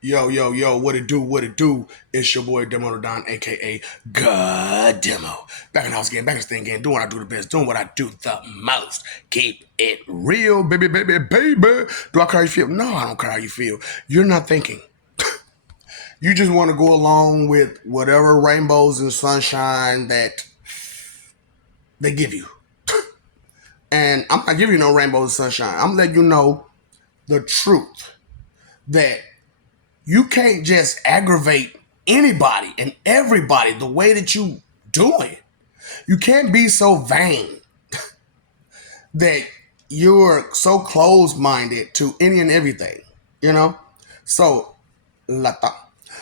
Yo, yo, yo, what it do, what it do? It's your boy Demo Don, aka God Demo. Back in the house again, back in this thing again, doing what I do the best, doing what I do the most. Keep it real, baby, baby, baby. Do I care how you feel? No, I don't care how you feel. You're not thinking. You just want to go along with whatever rainbows and sunshine that they give you. And I'm not giving you no rainbows and sunshine. I'm letting you know the truth that you can't just aggravate anybody and everybody the way that you do it. You can't be so vain that you're so closed-minded to any and everything, you know? So, lata.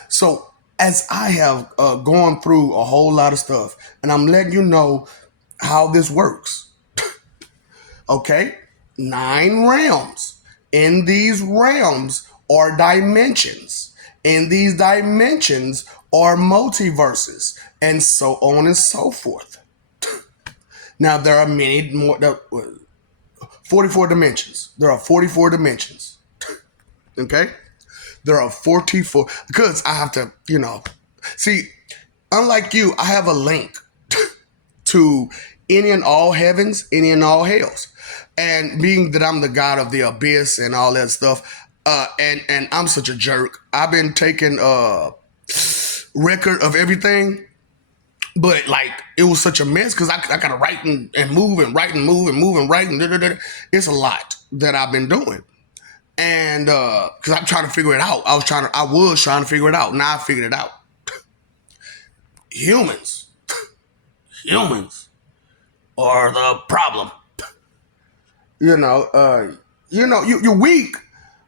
So, as I have gone through a whole lot of stuff, and I'm letting you know how this works, okay? 9 realms. In these realms are dimensions. In these dimensions are multiverses, and so on and so forth. Now, there are many more, 44 dimensions. There are 44 dimensions. Okay? There are 44, because I have to, see, unlike you, I have a link to any and all heavens, any and all hells. And being that I'm the god of the abyss and all that stuff, and I'm such a jerk, I've been taking record of everything, but like it was such a mess because I gotta write and move and write and move and move and write and it's a lot that I've been doing. And because I'm trying to figure it out. I was trying to figure it out. Now I figured it out. Humans. Humans are the problem. You're weak,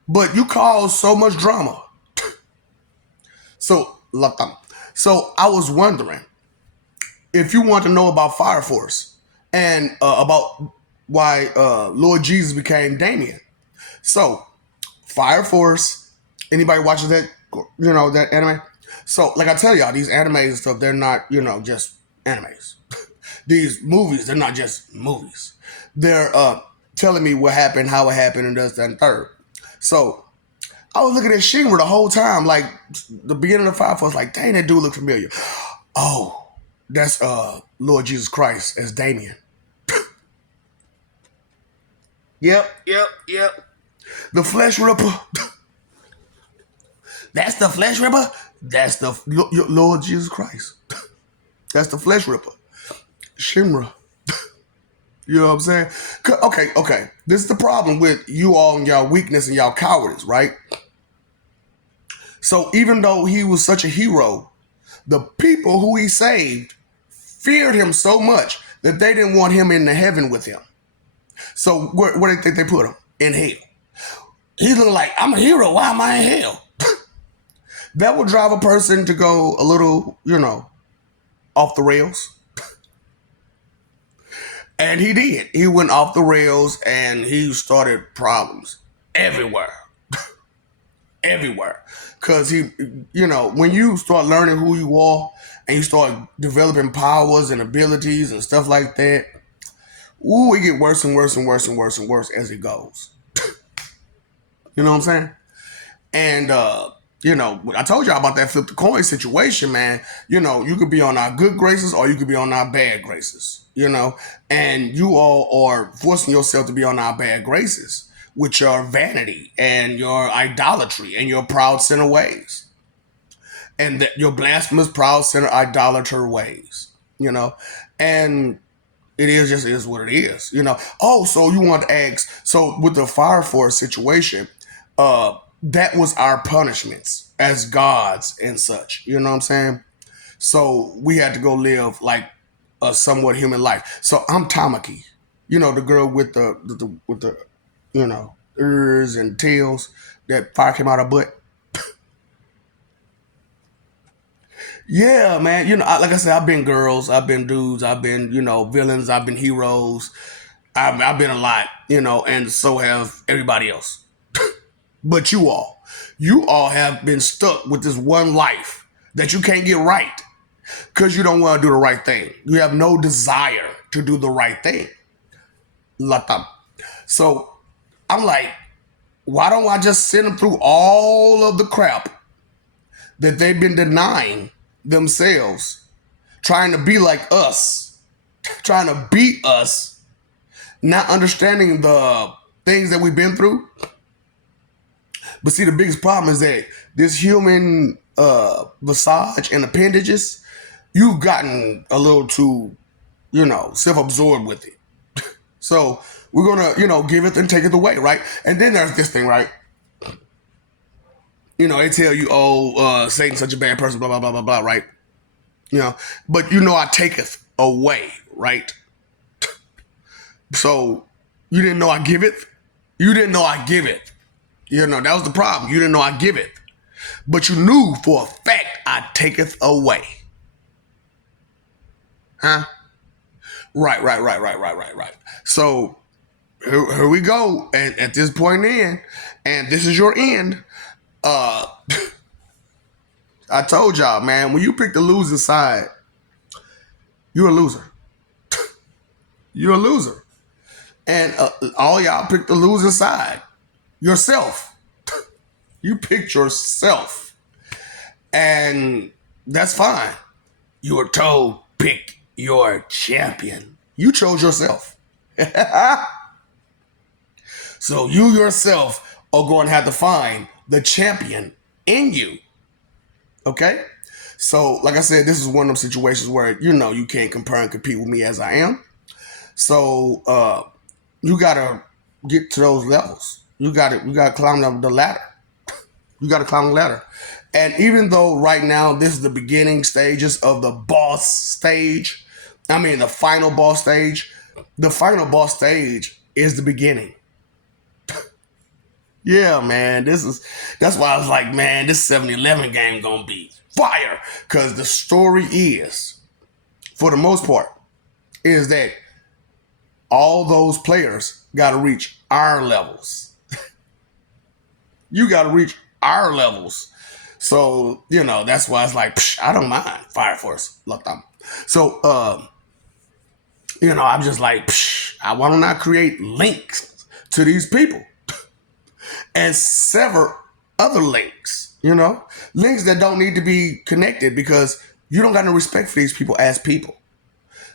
but you cause so much drama. So, so I was wondering if you want to know about Fire Force and about why Lord Jesus became Damien. So, Fire Force. Anybody watches that? That anime. So, like I tell y'all, these animes and stuff, they're not just animes. These movies, they're not just movies. They're telling me what happened, how it happened, and this, that, and third. So I was looking at Shinra the whole time, like the beginning of Fire Force, like, dang, that dude look familiar. Oh, that's Lord Jesus Christ as Damien. Yep. The Flesh Ripper. That's the Flesh Ripper. That's the Lord Jesus Christ. That's the Flesh Ripper. Shinra. You know what I'm saying? Okay. This is the problem with you all and y'all weakness and y'all cowardice, right? So even though he was such a hero, the people who he saved feared him so much that they didn't want him in the heaven with him. So where do you think they put him? In hell. He's looking like, I'm a hero. Why am I in hell? That would drive a person to go a little, off the rails. And he did. He went off the rails and he started problems everywhere. Everywhere. Because when you start learning who you are and you start developing powers and abilities and stuff like that, it get worse and worse and worse and worse and worse as it goes. You know what I'm saying? And, I told y'all about that flip the coin situation, man. You could be on our good graces or you could be on our bad graces, and you all are forcing yourself to be on our bad graces with your vanity and your idolatry and your proud sinner ways and your blasphemous, proud sinner, idolater ways, and it is what it is, Oh, so you want to ask, so with the Fire Force situation, that was our punishments as gods and such. You know what I'm saying? So we had to go live like a somewhat human life. So I'm Tamaki, the girl with the ears and tails that fire came out her butt. Yeah, man. Like I said, I've been girls, I've been dudes, I've been villains, I've been heroes. I've been a lot, and so have everybody else. But you all have been stuck with this one life that you can't get right because you don't want to do the right thing. You have no desire to do the right thing. Latam. So I'm like, why don't I just send them through all of the crap that they've been denying themselves, trying to be like us, trying to beat us, not understanding the things that we've been through. But see, the biggest problem is that this human visage and appendages, you've gotten a little too, self-absorbed with it. So we're gonna, give it and take it away, right? And then there's this thing, right? They tell you, oh, Satan's such a bad person, blah blah blah blah blah, right? But I taketh away, right? So you didn't know I give it. You didn't know I give it. That was the problem. You didn't know I give it, but you knew for a fact I taketh away. Huh? Right. So here we go. And at this point in, and this is your end. I told y'all, man, when you pick the losing side, you're a loser. You're a loser. And all y'all picked the losing side. Yourself. You picked yourself. And that's fine. You were told, pick your champion. You chose yourself. So you yourself are going to have to find the champion in you. Okay? So, like I said, this is one of those situations where, you can't compare and compete with me as I am. So, you got to get to those levels. You got to climb up the ladder. You got to climb the ladder. And even though right now this is the beginning stages of the boss stage, the final boss stage, the final boss stage is the beginning. Yeah, man, that's why I was like, man, this 7-Eleven game gonna be fire. Because the story is, for the most part, is that all those players got to reach our levels. You got to reach our levels. So, that's why it's like, I don't mind Fire Force. Look, so, I'm just like, I want to not create links to these people and sever other links, links that don't need to be connected because you don't got no respect for these people as people.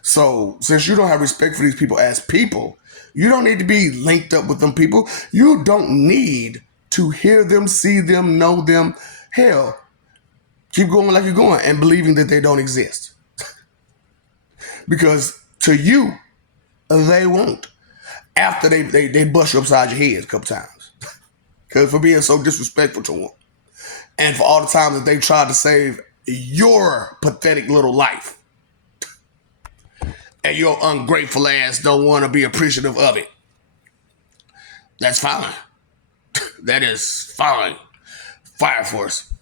So since you don't have respect for these people as people, you don't need to be linked up with them people. You don't need to hear them, see them, know them. Hell, keep going like you're going and believing that they don't exist. Because to you, they won't. After they bust you upside your head a couple times. Because for being so disrespectful to them. And for all the times that they tried to save your pathetic little life. And your ungrateful ass don't want to be appreciative of it. That's fine. That is fine. Fire Force.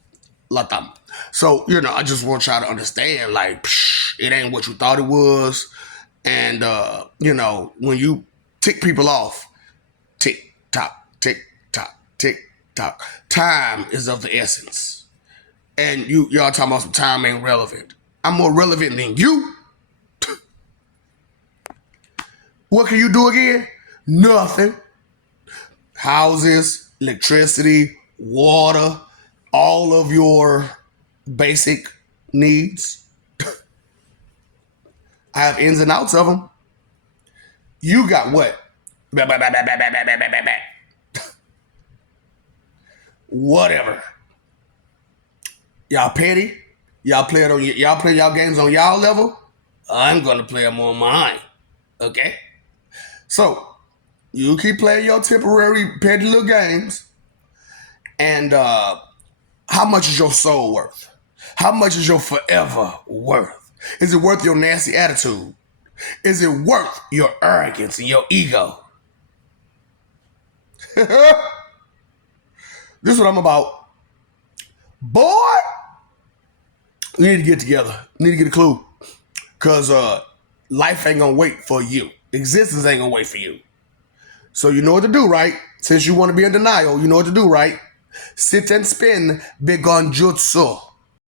Latam. So, I just want y'all to understand, like, it ain't what you thought it was. And, when you tick people off, tick, tock, tick, tock, tick, tock. Time is of the essence. And y'all talking about some time ain't relevant. I'm more relevant than you. What can you do again? Nothing. Houses, electricity, water, all of your basic needs. I have ins and outs of them. You got what? Whatever. Y'all petty? Y'all play y'all games on y'all level? I'm gonna play them on mine. Okay? So, you keep playing your temporary petty little games. And how much is your soul worth? How much is your forever worth? Is it worth your nasty attitude? Is it worth your arrogance and your ego? This is what I'm about. Boy, you need to get together. You need to get a clue. Because life ain't going to wait for you. Existence ain't going to wait for you. So you know what to do, right? Since you want to be in denial, you know what to do, right? Sit and spin Begonjutsu.